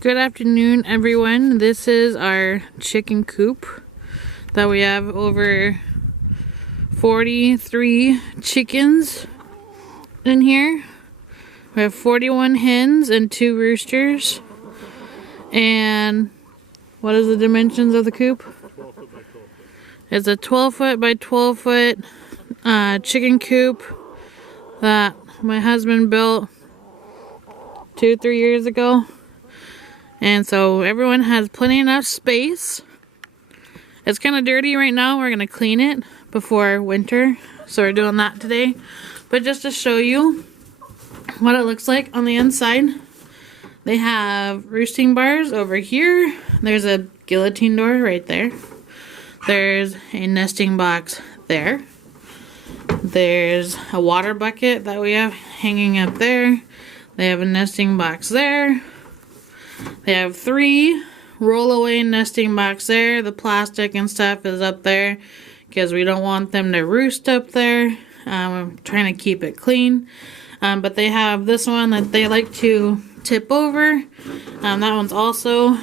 Good afternoon, everyone. This is our chicken coop that we have over 43 chickens in here. We have 41 hens and 2 roosters. And what is the dimensions of the coop? 12 foot by 12 foot. It's a 12 foot by 12 foot chicken coop that my husband built 2-3 years ago. And so everyone has plenty enough space. It's kind of dirty right now. We're going to clean it before winter. So we're doing that today. But just to show you what it looks like on the inside. They have roosting bars over here. There's a guillotine door right there. There's a nesting box there. There's a water bucket that we have hanging up there. They have a nesting box there. They have 3 roll-away nesting box there. The plastic and stuff is up there because we don't want them to roost up there. I'm trying to keep it clean. But they have this one that they like to tip over. That one's also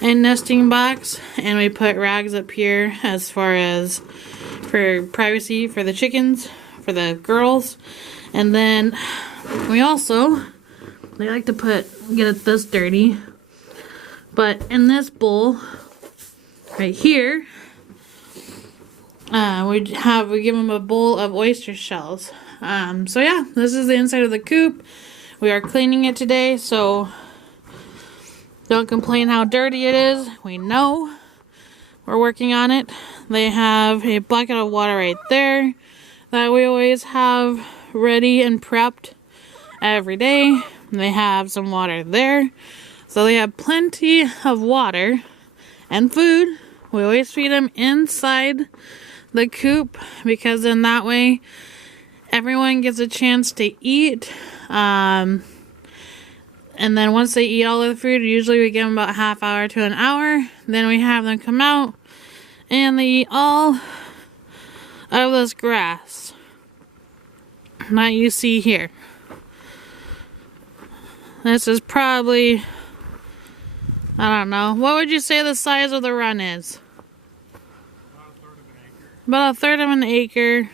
a nesting box. And we put rags up here as far as for privacy for the chickens, for the girls. And then we also, they like to get it this dirty. But in this bowl right here, we give them a bowl of oyster shells. So yeah, this is the inside of the coop. We are cleaning it today, so don't complain how dirty it is. We know we're working on it. They have a bucket of water right there that we always have ready and prepped every day. They have some water there. So they have plenty of water and food. We always feed them inside the coop because in that way everyone gets a chance to eat. And then once they eat all of the food, usually we give them about a half hour to an hour. Then we have them come out and they eat all of this grass that you see here. This is probably, I don't know, what would you say the size of the run is? About a third of an acre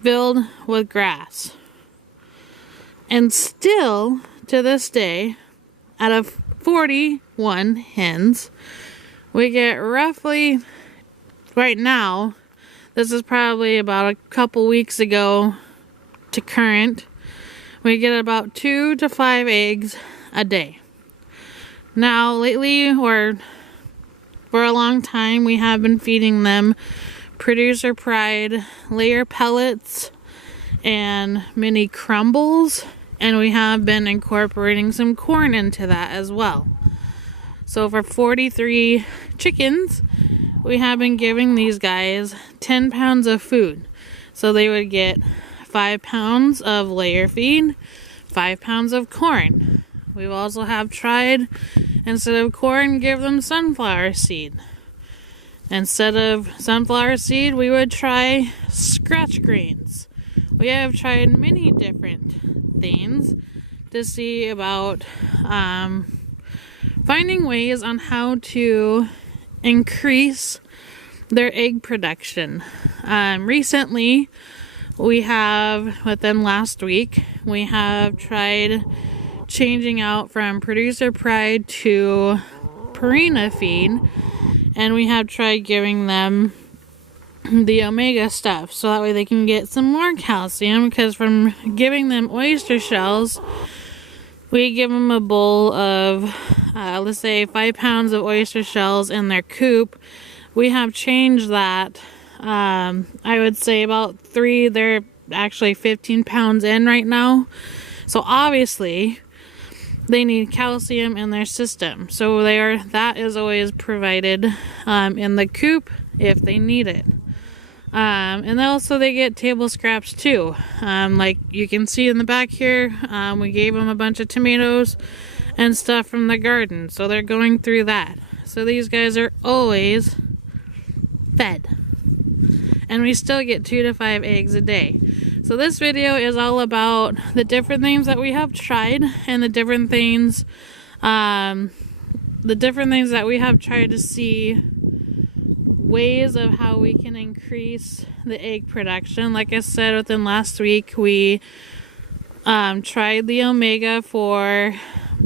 filled with grass. And still, to this day, out of 41 hens, we get roughly, right now, this is probably about a couple weeks ago to current, we get about 2 to 5 eggs a day. Now, lately, or for a long time, we have been feeding them Producer Pride layer pellets and mini crumbles, and we have been incorporating some corn into that as well. So for 43 chickens, we have been giving these guys 10 pounds of food. So they would get 5 pounds of layer feed, 5 pounds of corn. We also have tried, instead of corn, give them sunflower seed. Instead of sunflower seed, we would try scratch grains. We have tried many different things to see about finding ways on how to increase their egg production. Recently, we have, within last week, we have tried changing out from Producer Pride to Purina feed, and we have tried giving them the omega stuff so that way they can get some more calcium, because from giving them oyster shells, we give them a bowl of let's say 5 pounds of oyster shells in their coop. We have changed that, I would say about 3, they're actually 15 pounds in right now. So obviously they need calcium in their system. So that is always provided in the coop if they need it. And also they get table scraps too. Like you can see in the back here, we gave them a bunch of tomatoes and stuff from the garden. So they're going through that. So these guys are always fed. And we still get 2 to 5 eggs a day. So this video is all about the different things that we have tried and the different things that we have tried to see ways of how we can increase the egg production. Like I said, within last week we tried the Omega for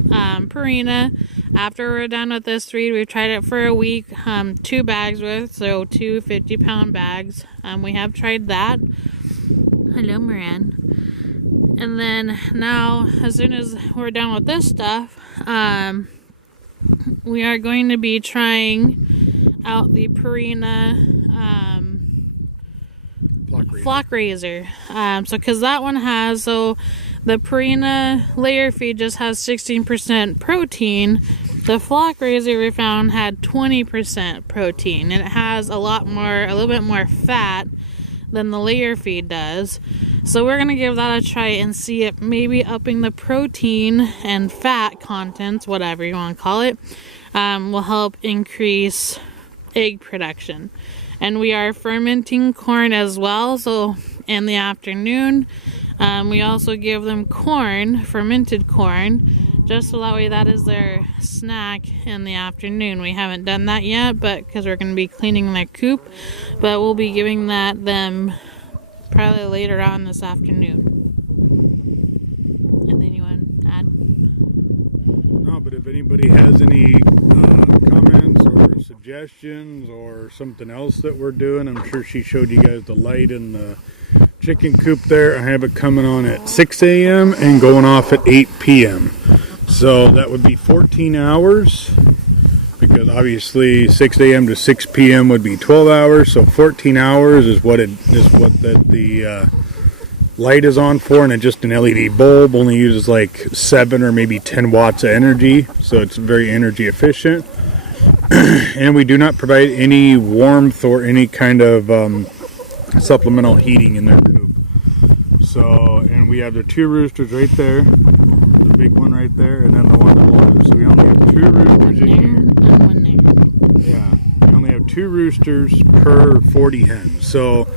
Purina. After we're done with this breed, we've tried it for a week, 2 bags worth, so 2 50-pound bags. We have tried that. Hello, Moran. And then now, as soon as we're done with this stuff, we are going to be trying out the Purina flock raiser. Because that one has, the Purina layer feed just has 16% protein. The flock raiser we found had 20% protein, and it has a little bit more fat than the layer feed does. So we're gonna give that a try and see if maybe upping the protein and fat contents, whatever you want to call it, will help increase egg production. And we are fermenting corn as well, so in the afternoon we also give them corn, fermented corn, just so that way that is their snack in the afternoon. We haven't done that yet, but because we're going to be cleaning their coop, but we'll be giving them probably later on this afternoon. And then you want to add? No, but if anybody has any comments or suggestions or something else that we're doing, I'm sure she showed you guys the light in the chicken coop there. I have it coming on at 6 a.m. and going off at 8 p.m. So that would be 14 hours, because obviously 6 a.m. to 6 p.m. would be 12 hours. So 14 hours is what the light is on for, and just an LED bulb only uses like 7 or maybe 10 watts of energy, so it's very energy efficient. And we do not provide any warmth or any kind of supplemental heating in their coop. So, and we have the 2 roosters right there, the big one right there, and then the one below. So we only have 2 roosters in here. And one there. Yeah, we only have 2 roosters per 40 hens. So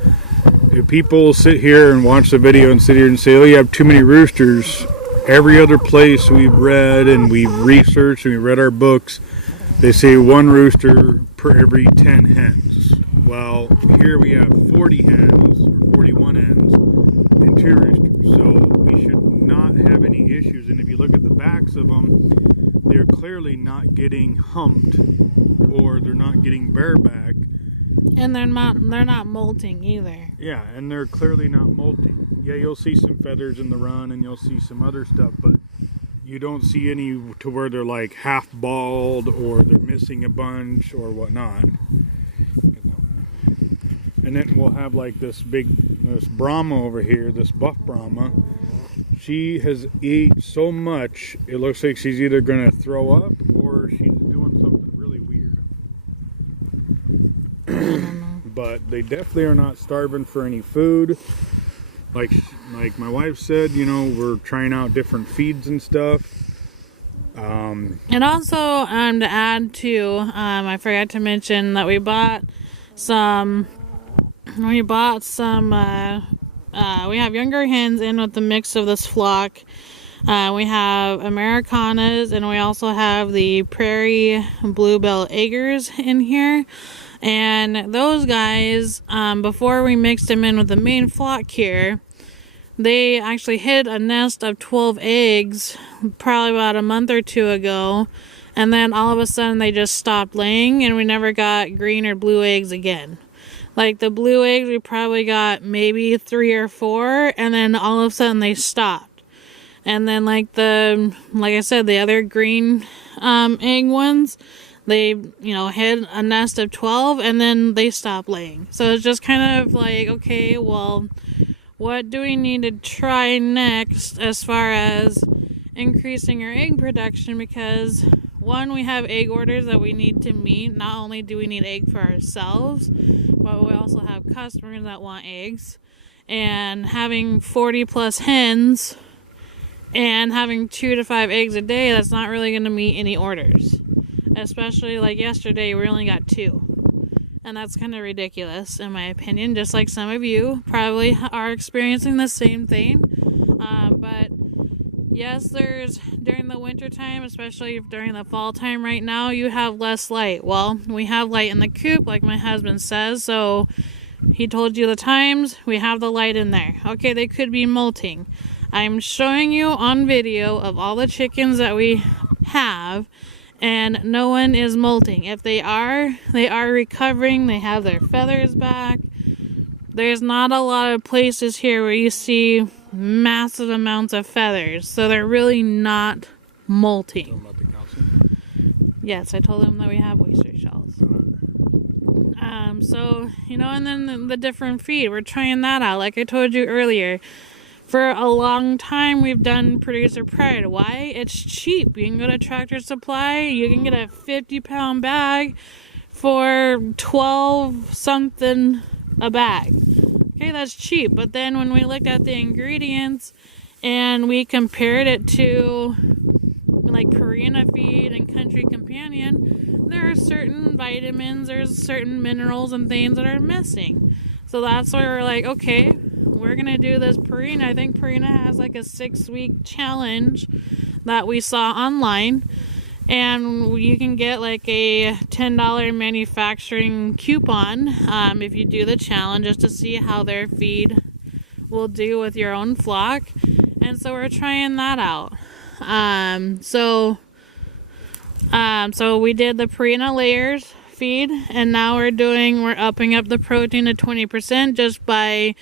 if people sit here and watch the video and sit here and say, oh, you have too many roosters, every other place we've read and we've researched and we read our books, they say 1 rooster per every 10 hens. Well, here we have 40 hens, or 41 hens, and 2 roosters. So we should not have any issues. And if you look at the backs of them, they're clearly not getting humped, or they're not getting bareback. And they're not molting either. Yeah, and they're clearly not molting. Yeah, you'll see some feathers in the run, and you'll see some other stuff, but you don't see any to where they're like half bald or they're missing a bunch or whatnot. And then we'll have like this Brahma over here, this buff Brahma. She has ate so much, it looks like she's either going to throw up or she's doing something really weird. But they definitely are not starving for any food. Like my wife said, you know, we're trying out different feeds and stuff. And also, to add to, I forgot to mention that we bought some, we have younger hens in with the mix of this flock. We have Americanas, and we also have the Prairie Bluebell Eggers in here. And those guys, before we mixed them in with the main flock here, they actually hid a nest of 12 eggs probably about a month or 2 ago, and then all of a sudden they just stopped laying, and we never got green or blue eggs again. Like the blue eggs, we probably got maybe 3 or 4, and then all of a sudden they stopped. And then like I said, the other green egg ones, they, hid a nest of 12, and then they stopped laying. So it's just kind of like, okay, well, what do we need to try next as far as increasing our egg production? Because one, we have egg orders that we need to meet. Not only do we need egg for ourselves, but we also have customers that want eggs. And having 40 plus hens and having 2 to 5 eggs a day, that's not really going to meet any orders. Especially like yesterday, we only got 2. And that's kind of ridiculous in my opinion, just like some of you probably are experiencing the same thing. But yes, there's during the winter time, especially during the fall time right now, you have less light. Well, we have light in the coop, like my husband says, so he told you the times, we have the light in there. Okay, they could be molting. I'm showing you on video of all the chickens that we have, and no one is molting. If they are recovering, they have their feathers back. There's not a lot of places here where you see massive amounts of feathers, so they're really not molting. About the calcium? Yes, I told them that we have oyster shells. So, you know, and then the different feed, we're trying that out. Like I told you earlier, for a long time we've done producer pride. Why? It's cheap. You can go to Tractor Supply, you can get a 50-pound bag for 12 something a bag. Okay, that's cheap. But then when we looked at the ingredients and we compared it to like Purina feed and Country Companion, there are certain vitamins, there's certain minerals and things that are missing. So that's why we're like, okay, we're gonna do this Purina. I think Purina has like a 6-week challenge that we saw online, and you can get like a $10 manufacturing coupon if you do the challenge, just to see how their feed will do with your own flock. And so we're trying that out. So we did the Purina layers feed, and now we're upping up the protein to 20% just by,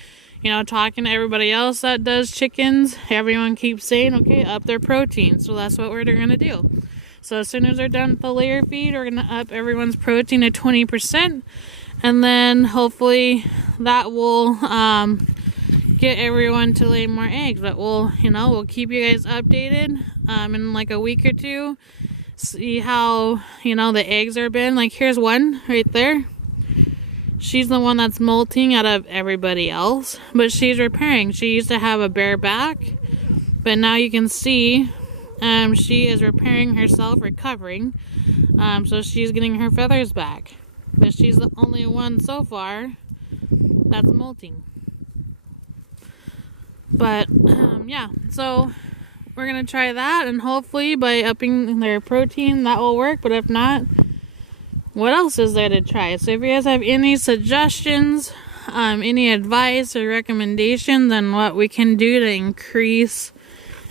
you know, talking to everybody else that does chickens. Everyone keeps saying, okay, up their protein. So that's what we're going to do. So as soon as they're done with the layer feed, we're going to up everyone's protein to 20%. And then hopefully that will get everyone to lay more eggs. But we'll keep you guys updated in like a week or two. See how, the eggs are been. Like here's one right there. She's the one that's molting out of everybody else, but she's repairing. She used to have a bare back, but now you can see she is repairing herself, recovering. So she's getting her feathers back, but she's the only one so far that's molting. But yeah, so we're gonna try that, and hopefully by upping their protein that will work. But if not, what else is there to try? So if you guys have any suggestions, any advice or recommendations on what we can do to increase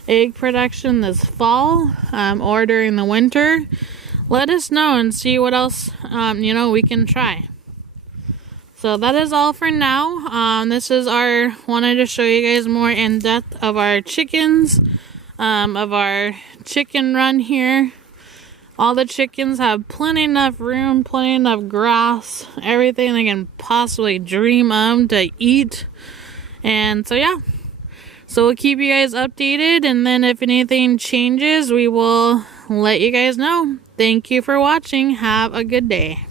egg production this fall or during the winter, let us know and see what else we can try. So that is all for now. This is wanted to show you guys more in depth of our chickens, of our chicken run here. All the chickens have plenty enough room, plenty enough grass, everything they can possibly dream of to eat. And so yeah, so we'll keep you guys updated, and then if anything changes, we will let you guys know. Thank you for watching. Have a good day.